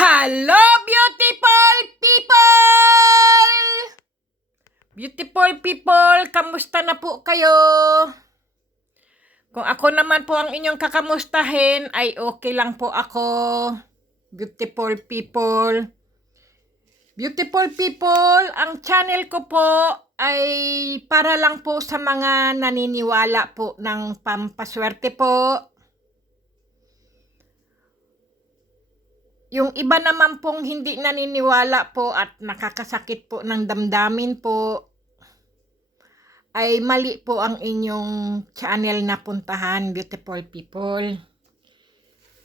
Hello, beautiful people! Beautiful people, kamusta na po kayo? Kung ako naman po ang inyong kakamustahin, ay okay lang po ako. Beautiful people. Beautiful people, ang channel ko po ay para lang po sa mga naniniwala po ng pampaswerte po. Yung iba naman pong hindi naniniwala po at nakakasakit po ng damdamin po, ay mali po ang inyong channel na puntahan, beautiful people.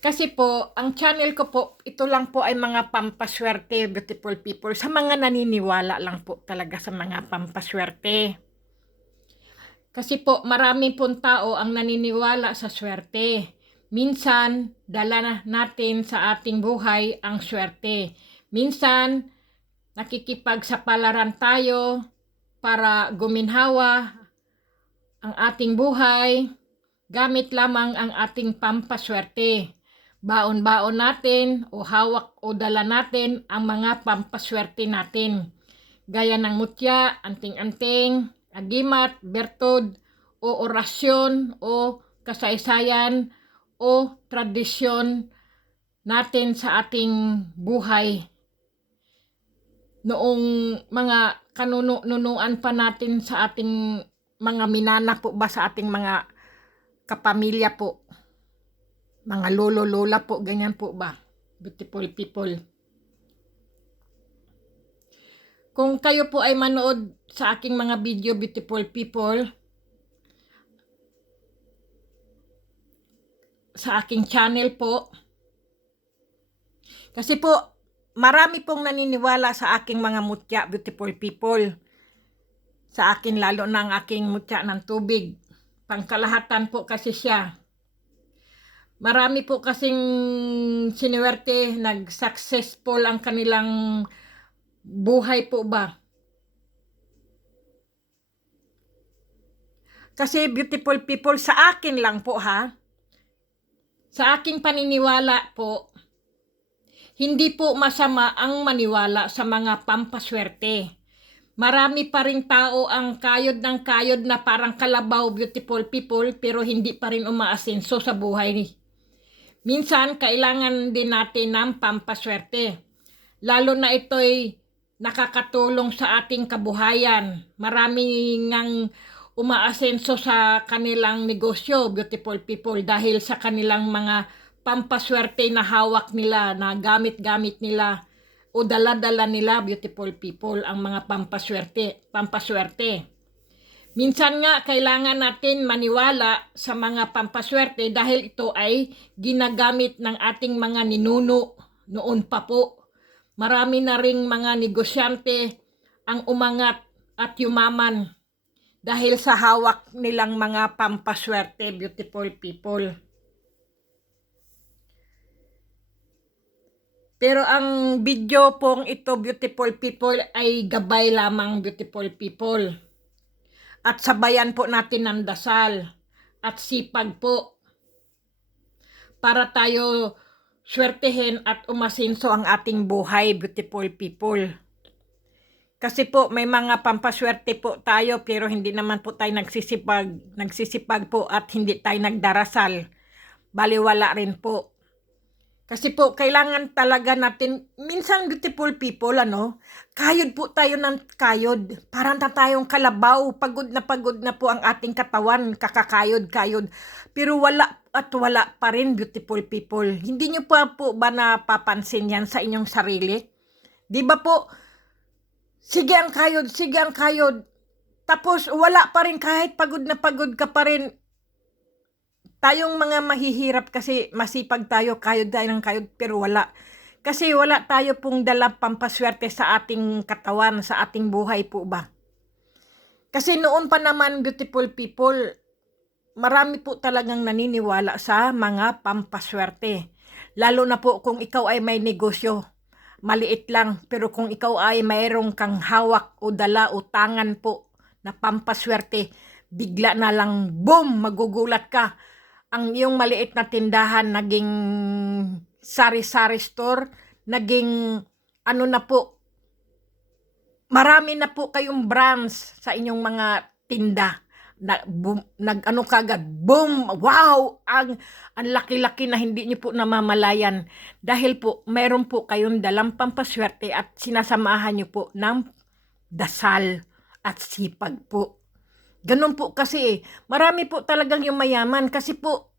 Kasi po, ang channel ko po, ito lang po ay mga pampaswerte, beautiful people. Sa mga naniniwala lang po talaga sa mga pampaswerte. Kasi po, marami pong tao ang naniniwala sa swerte. Minsan, dala natin sa ating buhay ang swerte. Minsan, nakikipagsapalaran tayo para guminhawa ang ating buhay gamit lamang ang ating pampaswerte. Baon-baon natin o hawak o dala natin ang mga pampaswerte natin. Gaya ng mutya, anting-anting, agimat, bertod, o orasyon, o kasaysayan, o tradisyon natin sa ating buhay. Noong mga kanunuan pa natin sa ating mga minana po ba, sa ating mga kapamilya po. Mga lolo-lola po, ganyan po ba? Beautiful people. Kung kayo po ay manood sa aking mga video, beautiful people, sa aking channel po, kasi po, marami pong naniniwala sa aking mga mutya, beautiful people. Sa akin, lalo na ang aking mutya ng tubig. Pangkalahatan po kasi siya. Marami po kasing sinuwerte, nag-successful ang kanilang buhay po ba. Kasi beautiful people, sa akin lang po ha, sa aking paniniwala po, hindi po masama ang maniwala sa mga pampaswerte. Marami pa rin tao ang kayod ng kayod na parang kalabaw, beautiful people, pero hindi pa rin umaasenso sa buhay. Minsan, kailangan din natin ng pampaswerte. Lalo na ito'y nakakatulong sa ating kabuhayan. Marami ngang umaasenso sa kanilang negosyo, beautiful people, dahil sa kanilang mga pampaswerte na hawak nila, na gamit-gamit nila, o dala-dala nila, beautiful people, ang mga pampaswerte. Minsan nga, kailangan natin maniwala sa mga pampaswerte dahil ito ay ginagamit ng ating mga ninuno noon pa po. Marami na ring mga negosyante ang umangat at yumaman dahil sa hawak nilang mga pampaswerte, beautiful people. Pero ang video pong ito, beautiful people, ay gabay lamang, beautiful people. At sabayan po natin ng dasal at sipag po para tayo swertehin at umasinso ang ating buhay, beautiful people. Kasi po may mga pampaswerte po tayo pero hindi naman po tayo nagsisipag po at hindi tayo nagdarasal. Baliwala rin po. Kasi po, kailangan talaga natin, minsan beautiful people, kayod po tayo ng kayod. Parang na tayong kalabaw, pagod na po ang ating katawan, kakakayod. Pero wala at wala pa rin, beautiful people. Hindi nyo pa po ba napapansin yan sa inyong sarili? Di ba po, sige ang kayod. Tapos wala pa rin, kahit pagod ka pa rin. Tayong mga mahihirap kasi masipag tayo, kayod ng kayod, pero wala. Kasi wala tayo pong dala pampaswerte sa ating katawan, sa ating buhay po ba. Kasi noon pa naman, beautiful people, marami po talagang naniniwala sa mga pampaswerte. Lalo na po kung ikaw ay may negosyo, maliit lang, pero kung ikaw ay mayroong kang hawak o dala o tangan po na pampaswerte, bigla na lang, boom, magugulat ka. Ang iyong maliit na tindahan naging sari-sari store, naging ano na po, marami na po kayong brands sa inyong mga tinda. Nag-ano kagad, boom, wow, ang laki-laki na hindi niyo po namamalayan. Dahil po, meron po kayong dalang pampaswerte at sinasamahan niyo po ng dasal at sipag po. Ganun po kasi marami po talagang yung mayaman kasi po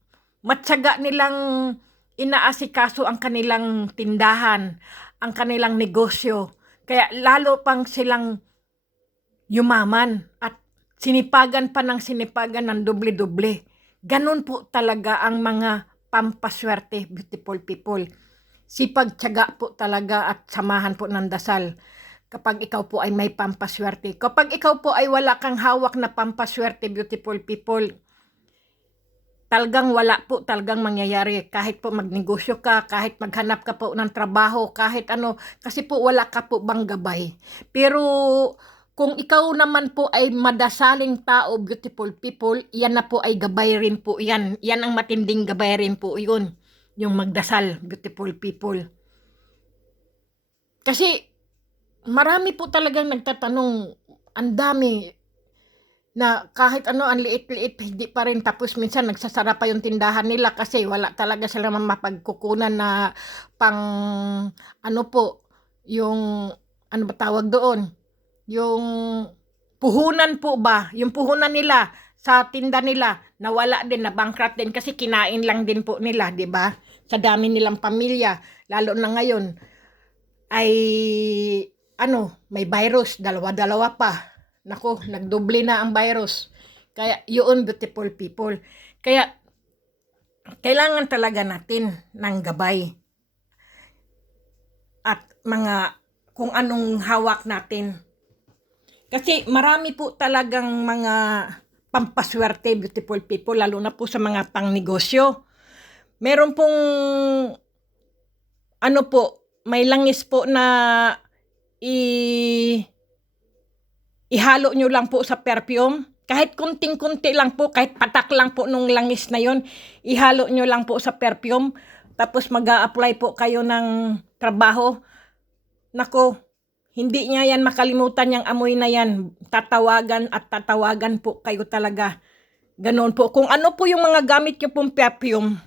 matyaga nilang inaasikaso ang kanilang tindahan, ang kanilang negosyo. Kaya lalo pang silang yumaman at sinipagan pa ng sinipagan ng doble-doble. Ganun po talaga ang mga pampaswerte, beautiful people. Sipag, tiyaga po talaga at samahan po ng dasal. Kapag ikaw po ay may pampaswerte. Kapag ikaw po ay wala kang hawak na pampaswerte, beautiful people, talagang wala po talagang mangyayari. Kahit po magnegosyo ka, kahit maghanap ka po ng trabaho, kahit ano, kasi po wala ka po bang gabay. Pero kung ikaw naman po ay madasaling tao, beautiful people, yan na po ay gabay rin po yan. Yan ang matinding gabay rin po yun. Yung magdasal, beautiful people. Kasi marami po talagang nagtatanong, ang dami, na kahit ano, ang liit-liit, hindi pa rin. Tapos minsan nagsasara pa yung tindahan nila kasi wala talaga sila mapagkukunan na pang, ano po, yung, ano ba tawag doon? Yung puhunan po ba? Yung puhunan nila sa tinda nila, nawala din, na bankrupt din kasi kinain lang din po nila, di ba? Sa dami nilang pamilya, lalo na ngayon, ay, ano, may virus, dalawa-dalawa pa. Nako, nagdoble na ang virus. Kaya, yun, beautiful people. Kaya, kailangan talaga natin ng gabay. At mga, kung anong hawak natin. Kasi marami po talagang mga pampaswerte, beautiful people, lalo na po sa mga pangnegosyo. Meron pong, ano po, may langis po na ihalo nyo lang po sa perfume. Kahit kunting-kunti lang po, kahit patak lang po nung langis na yon, ihalo nyo lang po sa perfume. Tapos mag-a-apply po kayo ng trabaho. Nako, hindi niya yan makalimutan yung amoy na yan. Tatawagan at tatawagan po kayo talaga. Ganon po. Kung ano po yung mga gamit nyo pong perfume,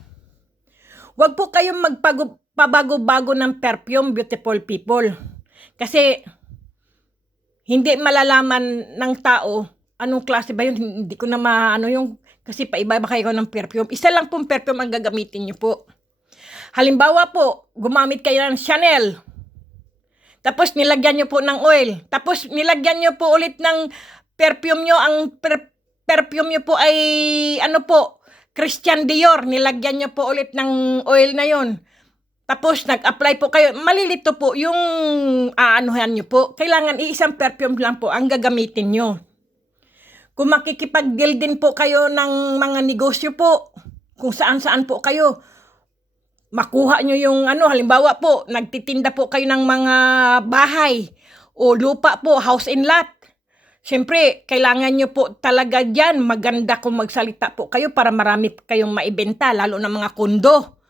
wag po kayong magpabago-bago ng perfume, beautiful people. Kasi hindi malalaman ng tao anong klase ba yun. Hindi ko na maano yung, kasi paiba-iba kayo ng perfume. Isa lang pong perfume ang gagamitin nyo po. Halimbawa po, gumamit kayo ng Chanel. Tapos nilagyan nyo po ng oil. Tapos nilagyan nyo po ulit ng perfume nyo. Ang perfume nyo po ay ano po, Christian Dior. Nilagyan nyo po ulit ng oil na yon. Tapos nag-apply po kayo. Malilito po yung aanuhan nyo po. Kailangan iisang perfume lang po ang gagamitin nyo. Kung makikipag-deal din po kayo ng mga negosyo po, kung saan-saan po kayo, makuha nyo yung ano, halimbawa po, nagtitinda po kayo ng mga bahay o lupa po, house and lot. Siyempre, kailangan nyo po talaga dyan, maganda kung magsalita po kayo para marami kayong maibenta, lalo na mga kondo.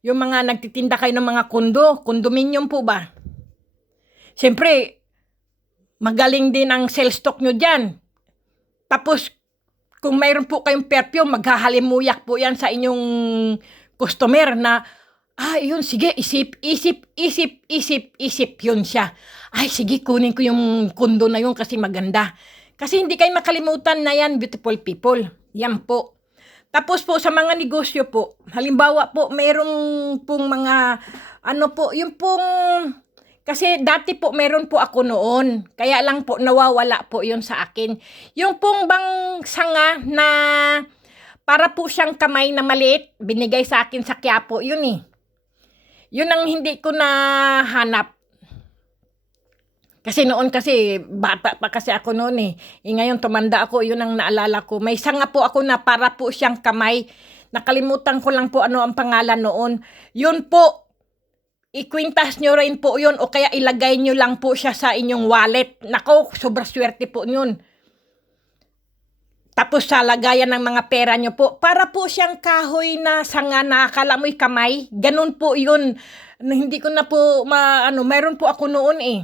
Yung mga nagtitinda kayo ng mga kondo, condominium po ba? Siyempre, magaling din ang sales stock nyo dyan. Tapos, kung mayroon po kayong perfume, maghahalimuyak po yan sa inyong customer na, yun, sige, isip yun siya. Ay, sige, kunin ko yung kondo na yun kasi maganda. Kasi hindi kayo makalimutan na yan, beautiful people. Yan po. Tapos po, sa mga negosyo po, halimbawa po, mayroong pong mga, ano po, yung pong, kasi dati po, meron po ako noon. Kaya lang po, nawawala po yun sa akin. Yung pong bang sanga na, para po siyang kamay na maliit, binigay sa akin sa Quiapo, yun eh. Yun ang hindi ko nahanap. Kasi noon kasi, bata pa kasi ako noon eh. Ngayon tumanda ako, yun ang naalala ko. May sanga po ako na para po siyang kamay. Nakalimutan ko lang po ano ang pangalan noon. Yun po, ikwintas nyo rin po yun o kaya ilagay nyo lang po siya sa inyong wallet. Nako, sobrang swerte po yun. Tapos sa lagayan ng mga pera nyo po, para po siyang kahoy na sanga na akala mo'y kamay. Ganun po yun. Hindi ko na po, mayroon po ako noon eh.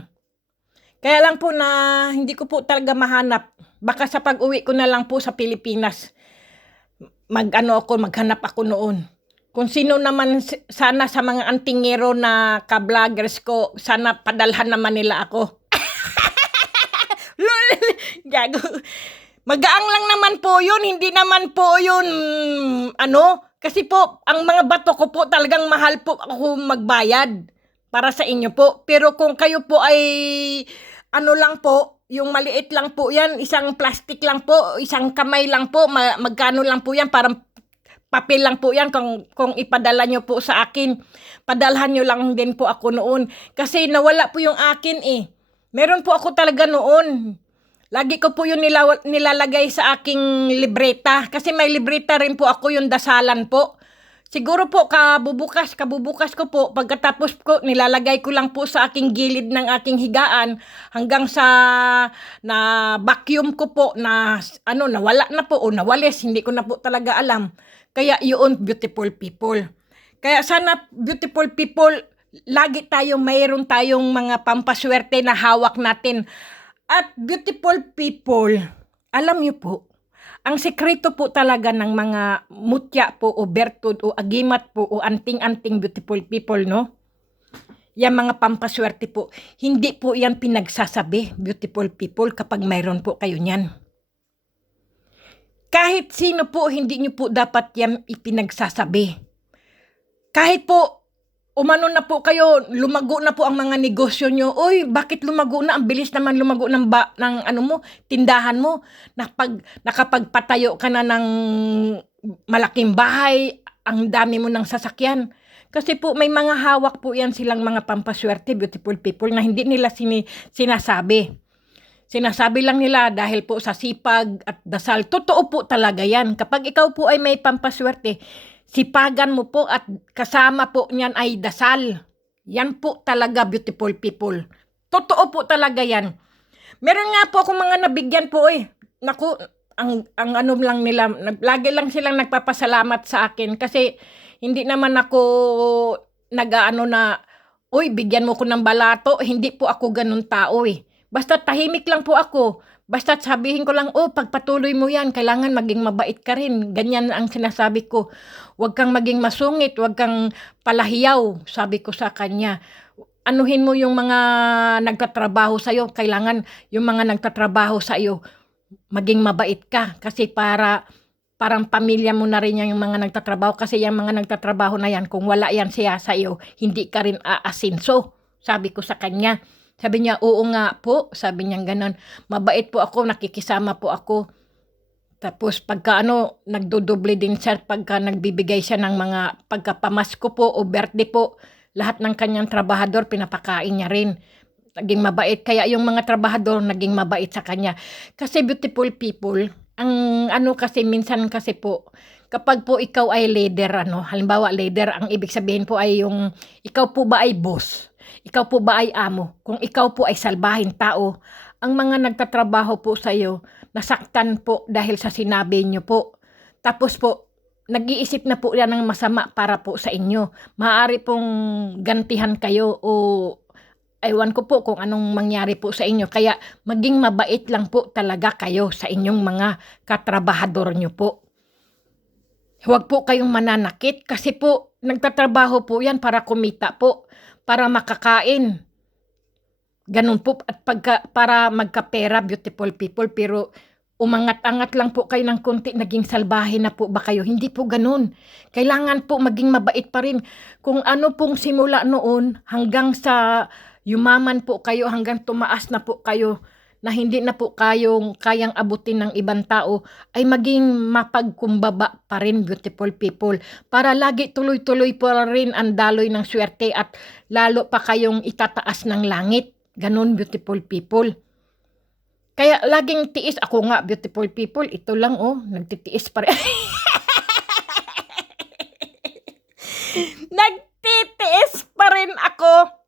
Kaya lang po na hindi ko po talaga mahanap. Baka sa pag-uwi ko na lang po sa Pilipinas, maghanap ako noon. Kung sino naman sana sa mga antingero na ka-vloggers ko, sana padalhan naman nila ako. Gago. Magaang lang naman po yun, hindi naman po yun, kasi po, ang mga bato ko po talagang mahal po ako magbayad para sa inyo po. Pero kung kayo po ay, lang po, yung maliit lang po yan, isang plastic lang po, isang kamay lang po, magkano lang po yan, parang papel lang po yan kung ipadala nyo po sa akin. Padalhan nyo lang din po ako noon. Kasi nawala po yung akin eh. Meron po ako talaga noon. Lagi ko po yun nilalagay sa aking libreta. Kasi may libreta rin po ako, yung dasalan po. Siguro po kabubukas ko po. Pagkatapos ko, nilalagay ko lang po sa aking gilid ng aking higaan hanggang sa na vacuum ko po na nawala na po o nawalis. Hindi ko na po talaga alam. Kaya yun, beautiful people. Kaya sana, beautiful people, lagi mayroon tayong mga pampaswerte na hawak natin. At beautiful people, alam niyo po, ang sekreto po talaga ng mga mutya po o bertud o agimat po o anting-anting beautiful people, no? Yang mga pampaswerte po, hindi po yan pinagsasabi, beautiful people, kapag mayroon po kayo niyan. Kahit sino po, hindi nyo po dapat yan ipinagsasabi. Kahit po, umano na po kayo, lumago na po ang mga negosyo nyo. Uy, bakit lumago na? Ang bilis naman lumago ng tindahan mo. Nakapagpatayo ka na ng malaking bahay, ang dami mo ng sasakyan. Kasi po may mga hawak po yan silang mga pampaswerte, beautiful people, na hindi nila sinasabi. Sinasabi lang nila dahil po sa sipag at dasal. Totoo po talaga yan. Kapag ikaw po ay may pampaswerte, sipagan mo po at kasama po niyan ay dasal. Yan po talaga, beautiful people. Totoo po talaga yan. Meron nga po akong mga nabigyan po eh. Naku, ang lang nila, lagi lang silang nagpapasalamat sa akin kasi hindi naman ako na, uy, bigyan mo ko ng balato. Hindi po ako ganun tao eh. Basta tahimik lang po ako. Basta sabihin ko lang, pagpatuloy mo yan, kailangan maging mabait ka rin. Ganyan ang sinasabi ko. Huwag kang maging masungit, huwag kang palahiyaw, sabi ko sa kanya. Anuhin mo yung mga nagtatrabaho sa'yo. Kailangan yung mga nagtatrabaho sa'yo, maging mabait ka. Kasi parang pamilya mo na rin yung mga nagtatrabaho. Kasi yung mga nagtatrabaho na yan, kung wala yan siya sa'yo, hindi ka rin aasinso. Sabi ko sa kanya. Sabi niya, oo nga po. Sabi niya ganon. Mabait po ako, nakikisama po ako. Tapos pagka nagdodoble din siya pagka nagbibigay siya ng mga pagkapamasko po o birthday po. Lahat ng kanyang trabahador, pinapakain niya rin. Naging mabait. Kaya yung mga trabahador, naging mabait sa kanya. Kasi beautiful people, ang kasi minsan kasi po, kapag po ikaw ay leader, halimbawa leader, ang ibig sabihin po ay yung, ikaw po ba ay boss? Ikaw po ba ay amo? Kung ikaw po ay salbahin tao, ang mga nagtatrabaho po sa iyo, nasaktan po dahil sa sinabi niyo po. Tapos po, nag-iisip na po yan ng masama para po sa inyo. Maaari pong gantihan kayo o ewan ko po kung anong mangyari po sa inyo. Kaya maging mabait lang po talaga kayo sa inyong mga katrabahador niyo po. Huwag po kayong mananakit kasi po nagtatrabaho po yan para kumita po. Para makakain. Ganun po. At para magkapera, beautiful people. Pero umangat-angat lang po kayo ng konti, naging salbahe na po ba kayo? Hindi po ganun. Kailangan po maging mabait pa rin. Kung ano pong simula noon, hanggang sa yumaman po kayo, hanggang tumaas na po kayo, na hindi na po kayang abutin ng ibang tao, ay maging mapagkumbaba pa rin, beautiful people. Para lagi tuloy-tuloy pa rin ang daloy ng swerte at lalo pa kayong itataas ng langit. Ganon, beautiful people. Kaya laging tiis. Ako nga, beautiful people, ito lang nagtitiis pa rin. Nagtitiis pa rin ako.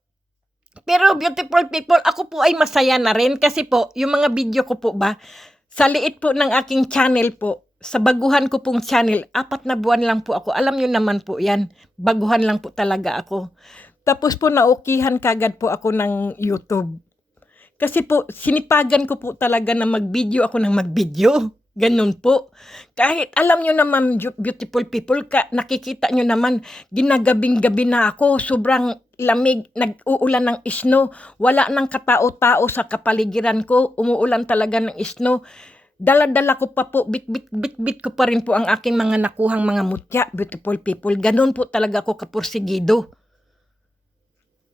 Pero beautiful people, ako po ay masaya na rin kasi po, yung mga video ko po ba, Sa liit po ng aking channel po, sa baguhan ko pong channel, 4 na buwan lang po ako. Alam niyo naman po yan, baguhan lang po talaga ako. Tapos po naukihan kagad po ako ng YouTube. Kasi po, sinipagan ko po talaga na mag-video ako ng mag-video. Ganun po. Kahit alam nyo naman, beautiful people, nakikita nyo naman, ginagabing-gabi na ako. Sobrang lamig, nag-uulan ng snow. Wala nang katao-tao sa kapaligiran ko. Umuulan talaga ng snow. Dala-dala ko pa po, bit ko pa rin po ang aking mga nakuhang mga mutya, beautiful people. Ganun po talaga ako kapursigido.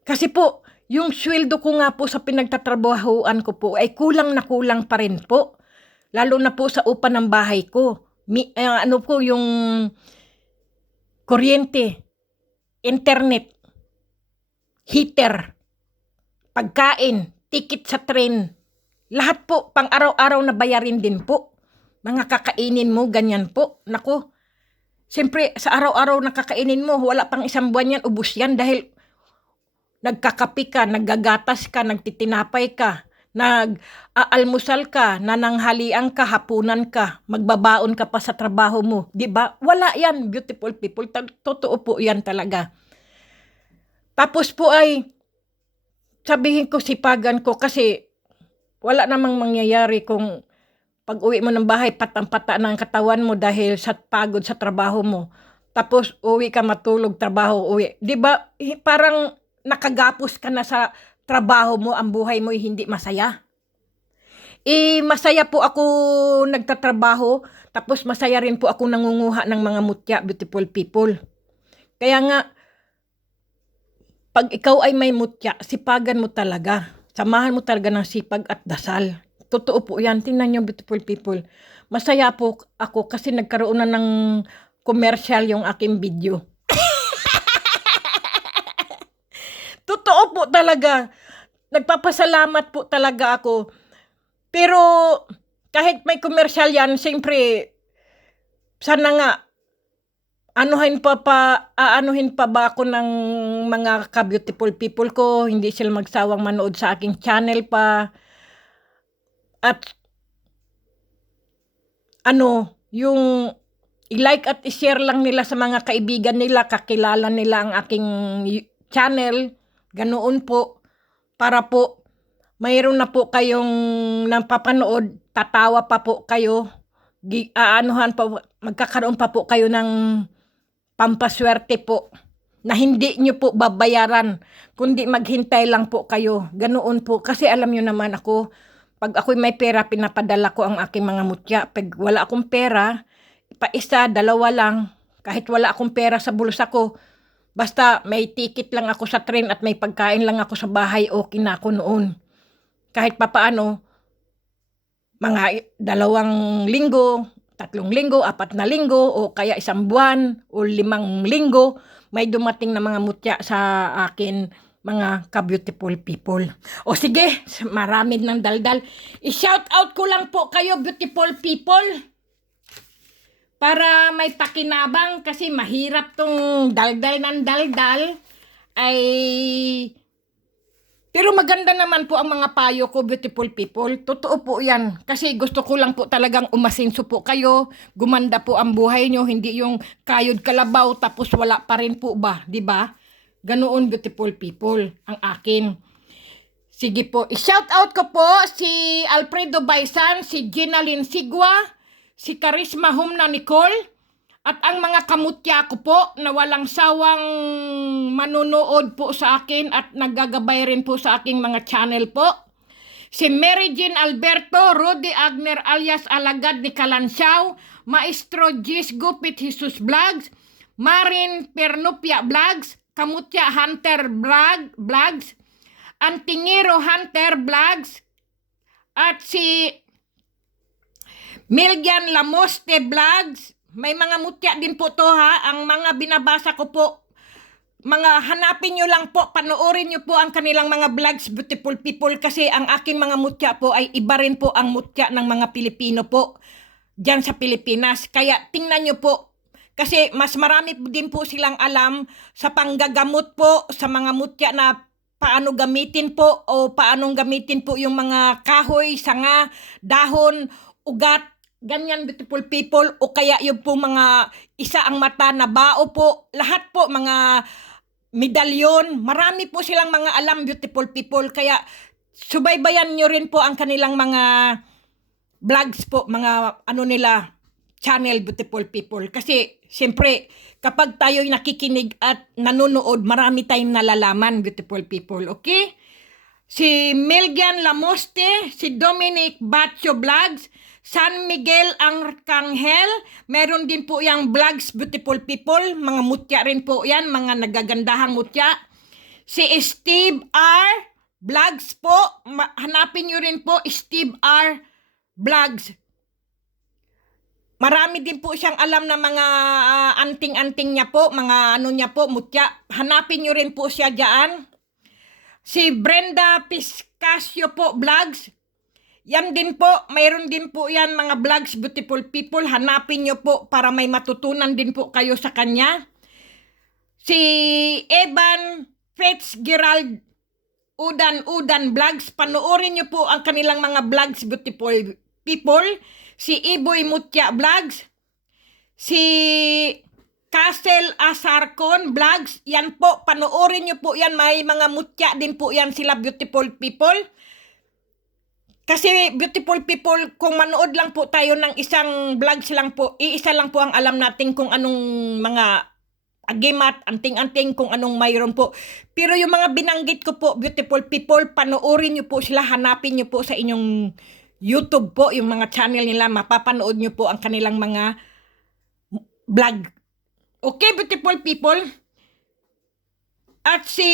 Kasi po, yung sweldo ko nga po sa pinagtatrabahoan ko po ay kulang na kulang pa rin po. Lalo na po sa upa ng bahay ko. Ano po yung kuryente, internet, heater, pagkain, ticket sa tren. Lahat po, pang araw-araw na bayarin din po. Mga kakainin mo, ganyan po. Naku, siyempre sa araw-araw na kakainin mo, wala pang 1 buwan yan, ubus yan dahil nagkakapi ka, naggagatas ka, nagtitinapay ka, nag-aalmusal ka, nananghalian ka, hapunan ka, magbabaon ka pa sa trabaho mo. Diba? Wala yan, beautiful people. Totoo po yan talaga. Tapos po ay, sabihin ko sipagan ko kasi wala namang mangyayari kung pag uwi mo ng bahay, patang-pata na ang katawan mo dahil sa pagod sa trabaho mo. Tapos uwi ka matulog, trabaho, uwi. Diba? Parang nakagapos ka na sa trabaho mo, ang buhay mo hindi masaya. Masaya po ako nagtatrabaho, tapos masaya rin po ako nangunguha ng mga mutya, beautiful people. Kaya nga, pag ikaw ay may mutya, sipagan mo talaga. Samahan mo talaga ng sipag at dasal. Totoo po yan. Tingnan nyo, beautiful people. Masaya po ako kasi nagkaroon na ng commercial yung aking video. Totoo po talaga. Nagpapasalamat po talaga ako. Pero kahit may commercial yan, siyempre, sana nga, aanuhin pa ba ako ng mga ka-beautiful people ko, hindi sila magsawang manood sa aking channel pa. At yung i-like at i-share lang nila sa mga kaibigan nila, kakilala nila ang aking channel. Ganoon po, para po, mayroon na po kayong napapanood, tatawa pa po kayo, magkakaroon pa po kayo ng pampaswerte po, na hindi nyo po babayaran, kundi maghintay lang po kayo. Ganoon po, kasi alam nyo naman ako, pag ako'y may pera, pinapadala ko ang aking mga mutya. Pag wala akong pera, pa-1, 2 lang, kahit wala akong pera sa bulsa ko, basta may ticket lang ako sa train at may pagkain lang ako sa bahay, okay na ako noon. Kahit papaano, mga 2 linggo, 3 linggo, 4 na linggo, o kaya 1 buwan, o 5 linggo, may dumating na mga mutya sa akin, mga ka-beautiful people. O sige, marami ng daldal. I-shout out ko lang po kayo, beautiful people, para may pakinabang, kasi mahirap tong daldal ng daldal. Pero maganda naman po ang mga payo ko, beautiful people. Totoo po yan. Kasi gusto ko lang po talagang umasinso po kayo. Gumanda po ang buhay nyo. Hindi yung kayod kalabaw tapos wala pa rin po ba? Diba? Ganoon, beautiful people, ang akin. Sige po. I-shout out ko po si Alfredo Baisan, si Ginaline Sigwa, si Charisma Humna Nicole, at ang mga kamutya ko po na walang sawang manunood po sa akin at naggagabay rin po sa aking mga channel po. Si Mary Jean Alberto, Rudy Agner alias Alagad ni Kalansiaw, Maestro Gis Gupit Jesus Vlogs, Marin Pernupia Vlogs, Kamutya Hunter Vlogs, Antingero Hunter Vlogs, at si Milgian Lamoste Vlogs. May mga mutya din po to ha. Ang mga binabasa ko po, mga hanapin nyo lang po, panoorin nyo po ang kanilang mga vlogs, beautiful people, kasi ang aking mga mutya po ay iba rin po ang mutya ng mga Pilipino po dyan sa Pilipinas. Kaya tingnan nyo po, kasi mas marami din po silang alam sa panggagamot po sa mga mutya na paano gamitin po o paanong gamitin po yung mga kahoy, sanga, dahon, ugat, ganyan beautiful people, o kaya yung po mga isa ang mata na bao po, lahat po mga medalyon, marami po silang mga alam beautiful people, kaya subaybayan nyo rin po ang kanilang mga vlogs po, mga ano nila, channel beautiful people, kasi siyempre kapag tayo'y nakikinig at nanonood, marami tayong nalalaman beautiful people, okay? Si Melgian Lamoste, si Dominic Batcho Vlogs, San Miguel Arcangel, meron din po yung vlogs beautiful people, mga mutya rin po yan, mga nagagandahang mutya. Si Steve R. Vlogs po, hanapin nyo rin po, Steve R. Vlogs. Marami din po siyang alam na mga anting-anting niya po, mga ano niya po, mutya. Hanapin nyo rin po siya dyan. Si Brenda Piscasio po Vlogs. Yan din po, mayroon din po yan mga vlogs beautiful people. Hanapin nyo po para may matutunan din po kayo sa kanya. Si Evan Fitzgerald Udan Vlogs. Panoorin nyo po ang kanilang mga vlogs beautiful people. Si Iboy Mutya Vlogs. Si Castle Asarcon Vlogs, yan po, panoorin nyo po yan, may mga mutya din po yan sila beautiful people. Kasi beautiful people, kung manood lang po tayo ng isang vlogs lang po, iisa lang po ang alam natin kung anong mga agimat, anting-anting, kung anong mayroon po. Pero yung mga binanggit ko po, beautiful people, panoorin nyo po sila, hanapin nyo po sa inyong YouTube po, yung mga channel nila, mapapanood nyo po ang kanilang mga vlog. Okay, beautiful people? At si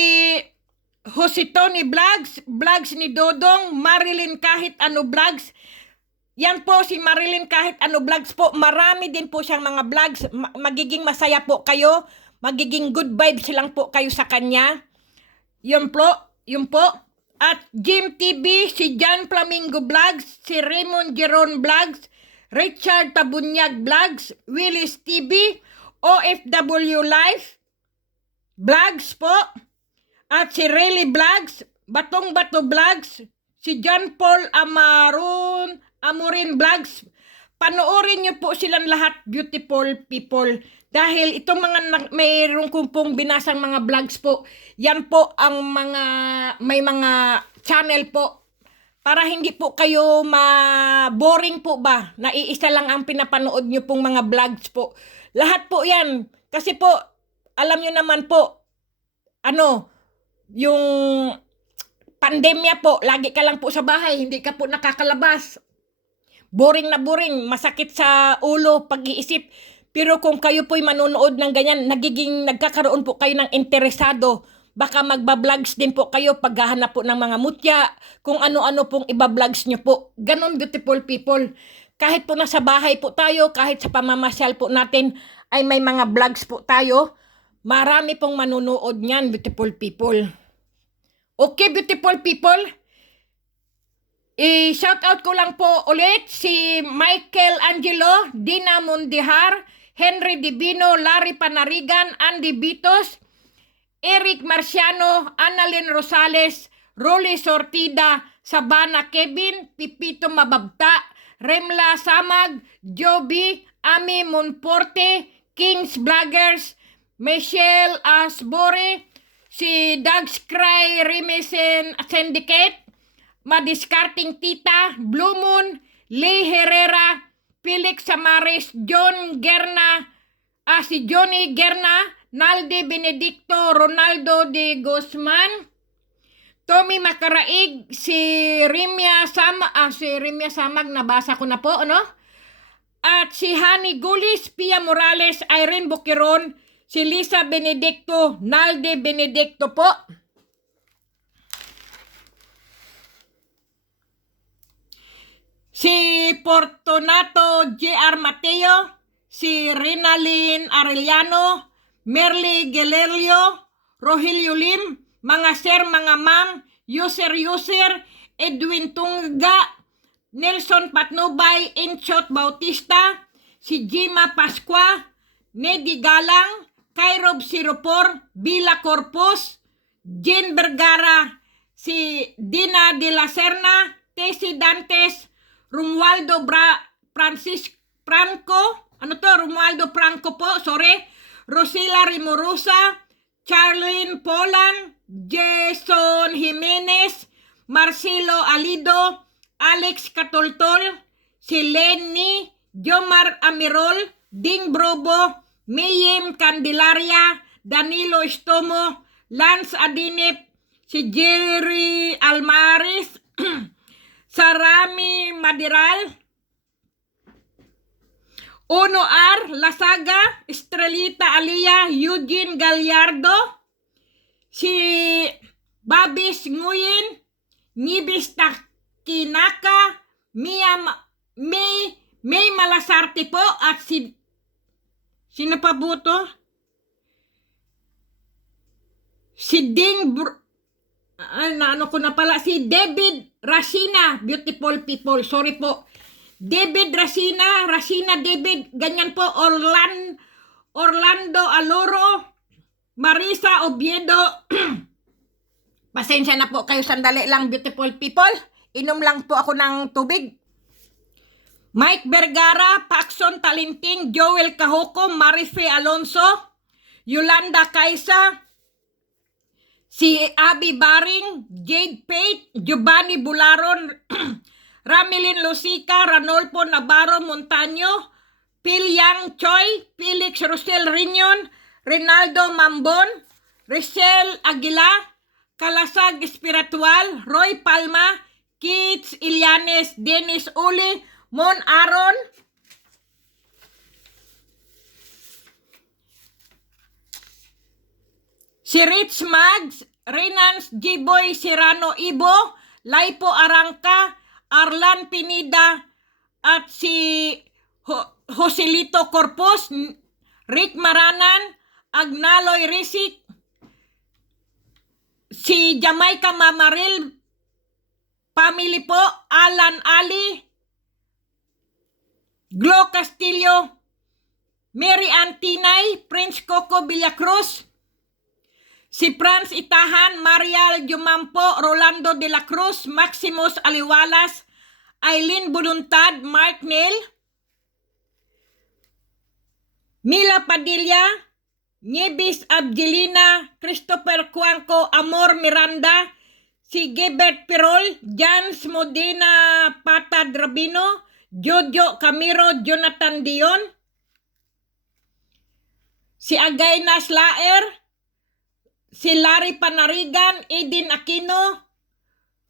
Jose Tony Vlogs ni Dodong, Marilyn kahit ano vlogs. Yan po si Marilyn kahit ano vlogs po. Marami din po siyang mga vlogs. Magiging masaya po kayo. Magiging good vibes lang po kayo sa kanya. Yun po. At Jim TV, si John Flamingo Vlogs, si Raymond Geron Vlogs, Richard Tabunyag Vlogs, Willis TV, OFW Life Vlogs po. At si Relly Vlogs, Batong Bato Vlogs, si John Paul Amorin Vlogs. Panoorin niyo po silang lahat beautiful people. Dahil itong mga mayroong kumpong binasang mga vlogs po, yan po ang mga may mga channel po. Para hindi po kayo boring po ba, na iisa lang ang pinapanood niyo pong mga vlogs po. Lahat po yan. Kasi po, alam niyo naman po, yung pandemya po, lagi ka lang po sa bahay, hindi ka po nakakalabas. Boring na boring, masakit sa ulo, pag-iisip. Pero kung kayo po'y manonood ng ganyan, nagkakaroon po kayo ng interesado. Baka magba-vlogs din po kayo, paghahanap po ng mga mutya, kung ano-ano pong iba-vlogs nyo po. Ganon beautiful people. Kahit po nasa bahay po tayo, kahit sa pamamasyal po natin, ay may mga vlogs po tayo. Marami pong manonood niyan, beautiful people. Okay, beautiful people? I-shout out ko lang po ulit si Michael Angelo, Dina Mundihar, Henry Divino, Larry Panarigan, Andy Bitos, Eric Marciano, Annalyn Rosales, Rolly Sortida, Sabana Kevin, Pipito Mababta, Remla Samag, Joby, Ami Monforte, Kings Vloggers, Michelle Asbore, si Doug's Cry Remesen Syndicate, Madiskarting Tita, Blue Moon, Lee Herrera, Felix Samares, John Gerna, si Johnny Gerna, Nalde Benedicto, Ronaldo de Guzman, Tommy Makaraig, si Rimia Samag, nabasa ko na po, ano? At si Hani Gulis, Pia Morales, Irene Bukiron, si Lisa Benedicto, Nalde Benedicto po. Si Fortunato J.R. Mateo, si Rinalyn Arellano, Merly Galerio, Rogelio Lim, mga sir, mga ma'am, user, Edwin Tunga, Nelson Patnubay, Enchot Bautista, si Jima Pascua, Nedi Galang, Kairob Siropor, Bila Corpus, Jen Vergara, si Dina de la Serna, Tessie Dantes, Romualdo Franco po, sorry. Rosila Rimurusa, Charlene Polan, Jason Jimenez, Marcelo Alido, Alex Catoltol, si Lenny, Jomar Amirol, Ding Brobo, Mayem Candelaria, Danilo Estomo, Lance Adinep, si Jerry Almaris, Sarami Madiral, Uno R. Lasaga, Estrelita Alia, Eugene Gallardo, si Babis Nguyen, Nibis Takinaka, May Malasarte po, at sino pa buto? Si si David Racina, beautiful people, sorry po. David Racina David, ganyan po, Orlando Aloro, Marisa Oviedo. Pasensya na po kayo, sandali lang, beautiful people. Inom lang po ako ng tubig. Mike Vergara, Paxson Talinting, Joel Cahoco, Marife Alonso, Yolanda Kaisa, si Abby Baring, Jade Pate, Giovanni Bularon, Ramilin Lusica, Ranolfo Navarro Montaño, Phil Yang Choi, Felix Rosel Riñon, Rinaldo Mambon, Richelle Aguila, Kalasag Espiritual, Roy Palma, Kits Ilianes, Dennis Uli, Mon Aaron, si Rich Mags, Renans G-Boy Serrano Ibo, Laipo Arangka, Arlan Pinida, at si Joselito Corpus, Rick Maranan, Agnaloy Risik, si Jamaica Mamaril, family po, Alan Ali, Glo Castillo, Mary Antinay, Prince Coco Villacruz, si Franz Itahan, Marial Jumampo, Rolando de la Cruz, Maximus Aliwalas, Aileen Voluntad, Mark Neil, Mila Padilla, Nieves Abdelina, Christopher Cuanco, Amor Miranda, si Gilbert Pirol, Jans Modena Patad Rabino, Jojo Camiro, Jonathan Dion, si Agayna Slaer, si Larry Panarigan, Edin Aquino,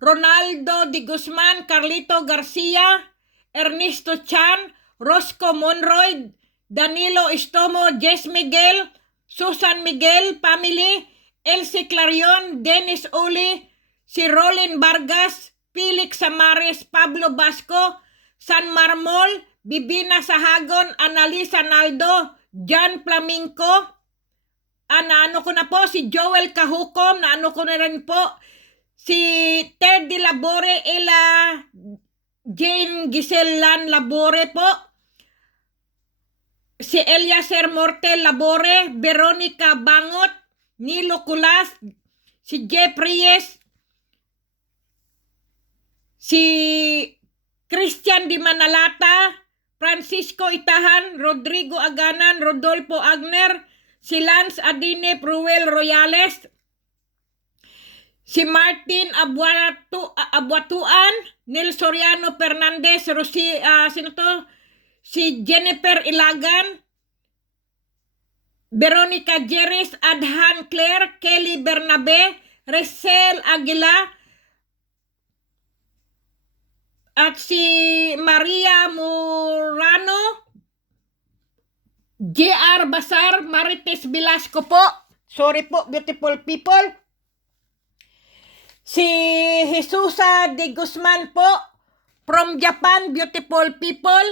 Ronaldo Di Guzman, Carlito Garcia, Ernesto Chan, Rosco Monroy, Danilo Estomo, Jess Miguel, Susan Miguel, family, Elsie Clarion, Dennis Uli, si Rolin Vargas, Felix Samares, Pablo Basco, San Marmol, Bibina Sahagon, Analisa Naldo, John Flamenco, naano ko na po, si Joel Cahucom, naano ko na rin po, si Ted de Labore, Ella Jane Giselan Labore po, si Eliaser Mortel Labore, Veronica Bangot, Nilo Culas, si Jeff Reyes, si Christian Di Manalata, Francisco Itahan, Rodrigo Aganan, Rodolfo Agner, si Lance Adine Pruel Royales, si Martin Abuatuan, Nel Soriano Fernandez, si Jennifer Ilagan, Veronica Jerez, Adhan Claire, Kelly Bernabe, Resel Aguila, at si Maria Murano, JR Basar, Marites Velasco po. Sorry po, beautiful people. Si Jesusa de Guzman po, from Japan, beautiful people.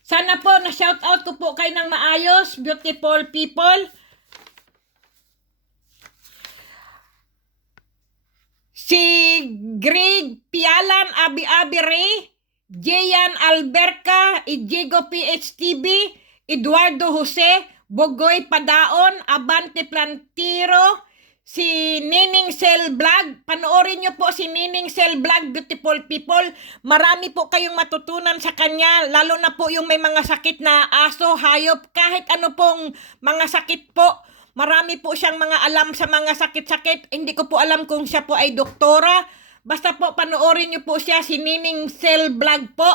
Sana po na-shout out ko po kayo ng maayos, beautiful people. Si Greg Pialan, Abi Ray, Jayan Alberca, Ijigo PHTV, Eduardo Jose, Bogoy Padaon, Abante Plantiro, si Nining Cell Vlog. Panoorin nyo po si Nining Cell Vlog, beautiful people. Marami po kayong matutunan sa kanya, lalo na po yung may mga sakit na aso, hayop, kahit ano pong mga sakit po. Marami po siyang mga alam sa mga sakit-sakit. Hindi ko po alam kung siya po ay doktora. Basta po panoorin nyo po siya, si Nining Cell Vlog po.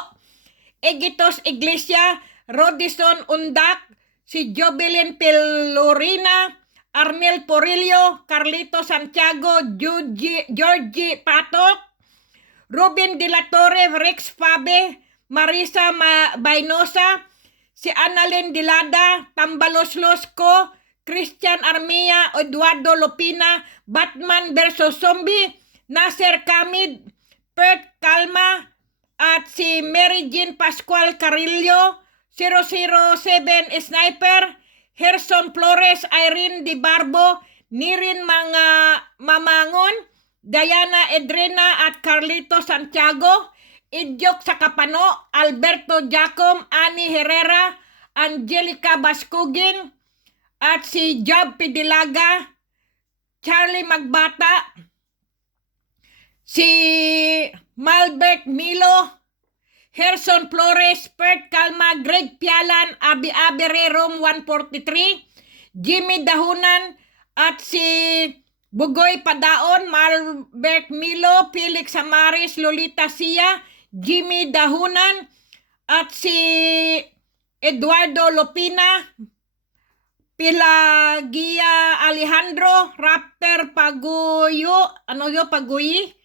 Egitos Iglesia, Rodison Undak, si Jovelyn Pelorina, Arnel Porillo, Carlito Santiago, Georgie Patok, Ruben De La Torre, Rex Fabe, Marisa Bainosa, si Annalyn Dilada, Tambalos Losco, Christian Armia, Eduardo Lopina, Batman vs. Zombie, Nasser Kamid, Perth Calma, at si Mary Jean Pascual Carillo, 007 Sniper, Herson Flores, Irene Di Barbo, Nirin Mamangon, Diana Edrena at Carlito Santiago, Idyok Sakapano, Alberto Jacom, Annie Herrera, Angelica Baskugin, at si Job Pidilaga, Charlie Magbata, si Malbert Milo, Herson Flores, Perth Calma, Greg Pialan, Abi Rome 143, Jimmy Dahunan, at si Bugoy Padaon, Malbert Milo, Felix Samaris, Lolita Sia, Jimmy Dahunan, at si Eduardo Lopina, Pilagia Alejandro, Raptor Paguyo, Paguyi,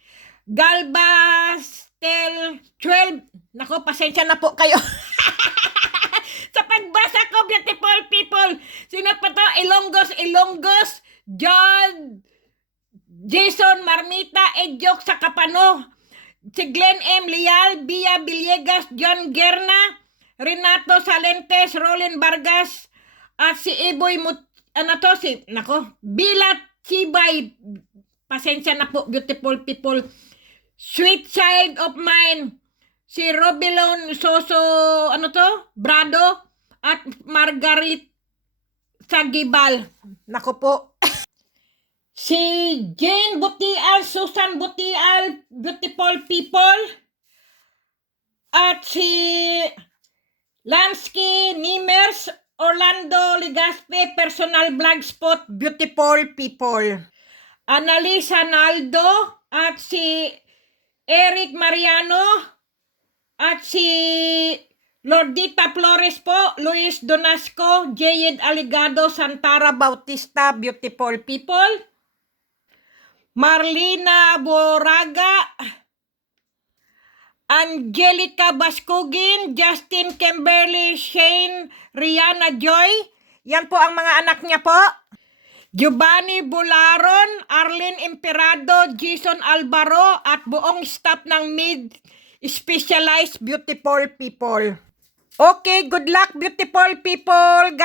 Galbastel 12. Nako, pasensya na po kayo. Sa pagbasa ko, beautiful people. Sino pa to? Ilonggos, John, Jason Marmita, Edyok Sakapano, si Glenn M. Lial, Bia Villegas, John Gerna, Renato Salentes, Rolin Vargas, at si Eboy Bilat Chibay. Pasensya na po, beautiful people. Sweet Child of Mine, si Robilon Soso, Brado, at Margarit Sagibal. Nako po. Si Jane Butial, Susan Butial, beautiful people. At si Lansky Nimers, Orlando Ligaspe, personal blogspot, beautiful people. Annalisa Naldo, at si Eric Mariano, at si Lordita Flores po, Luis Donasco, Jayed Aligado, Santara Bautista, beautiful people. Marlina Boraga, Angelica Baskugin, Justin Kimberly, Shane, Rihanna Joy. Yan po ang mga anak niya po. Giovanni Bularon, Arlene Imperado, Jason Alvaro, at buong staff ng Mid Specialized beautiful people. Okay, good luck beautiful people.